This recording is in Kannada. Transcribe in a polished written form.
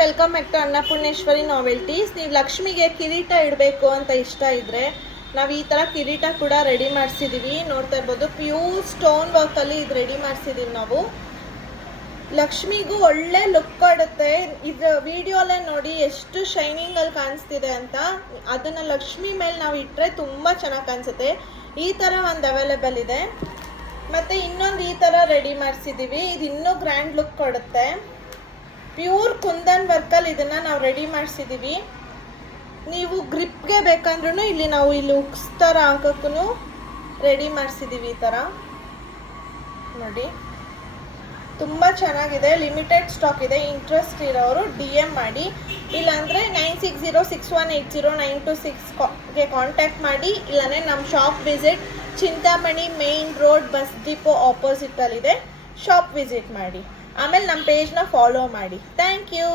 Welcome back to Annapoorneshwari novelties. ನೀವು ಲಕ್ಷ್ಮಿಗೆ ಕಿರೀಟ ಇಡಬೇಕು ಅಂತ ಇಷ್ಟ ಇದ್ದರೆ ನಾವು ಈ ಥರ ಕಿರೀಟ ಕೂಡ ರೆಡಿ ಮಾಡಿಸಿದ್ದೀವಿ. ನೋಡ್ತಾ ಇರ್ಬೋದು, ಪ್ಯೂರ್ ಸ್ಟೋನ್ ವರ್ಕಲ್ಲಿ ಇದು ರೆಡಿ ಮಾಡಿಸಿದ್ದೀವಿ ನಾವು. ಲಕ್ಷ್ಮಿಗೂ ಒಳ್ಳೆ ಲುಕ್ ಕೊಡುತ್ತೆ. ಇದು ವಿಡಿಯೋಲ್ಲೇ ನೋಡಿ ಎಷ್ಟು ಶೈನಿಂಗಲ್ಲಿ ಕಾಣಿಸ್ತಿದೆ ಅಂತ. ಅದನ್ನು ಲಕ್ಷ್ಮಿ ಮೇಲೆ ನಾವು ಇಟ್ಟರೆ ತುಂಬ ಚೆನ್ನಾಗಿ ಕಾಣಿಸುತ್ತೆ. ಈ ಥರ ಒಂದು ಅವೈಲೇಬಲ್ ಇದೆ. ಮತ್ತು ಇನ್ನೊಂದು ಈ ಥರ ರೆಡಿ ಮಾಡಿಸಿದ್ದೀವಿ. ಇದು ಇನ್ನೂ ಗ್ರ್ಯಾಂಡ್ ಲುಕ್ ಕೊಡುತ್ತೆ. ಪ್ಯೂರ್ ಕುಂದನ್ ವರ್ಕಲ್ಲಿ ಇದನ್ನು ನಾವು ರೆಡಿ ಮಾಡಿಸಿದ್ದೀವಿ. ನೀವು ಗ್ರಿಪ್ಗೆ ಬೇಕಂದ್ರೂ ಇಲ್ಲಿ ಉಕ್ಸ್ ಥರ ಹಾಕೋಕ್ಕೂ ರೆಡಿ ಮಾಡಿಸಿದ್ದೀವಿ. ಈ ಥರ ನೋಡಿ, ತುಂಬ ಚೆನ್ನಾಗಿದೆ. ಲಿಮಿಟೆಡ್ ಸ್ಟಾಕ್ ಇದೆ. ಇಂಟ್ರೆಸ್ಟ್ ಇರೋರು DM ಮಾಡಿ, ಇಲ್ಲಾಂದರೆ 9606180926ಗೆ ಕಾಂಟ್ಯಾಕ್ಟ್ ಮಾಡಿ, ಇಲ್ಲಾಂದರೆ ನಮ್ಮ shop visit Chintamani main road bus depot ಆಪೋಸಿಟಲ್ಲಿದೆ. ಶಾಪ್ ವಿಸಿಟ್ ಮಾಡಿ. ಆಮೇಲೆ ನಮ್ಮ ಪೇಜ್ನ ಫಾಲೋ ಮಾಡಿ. Thank you.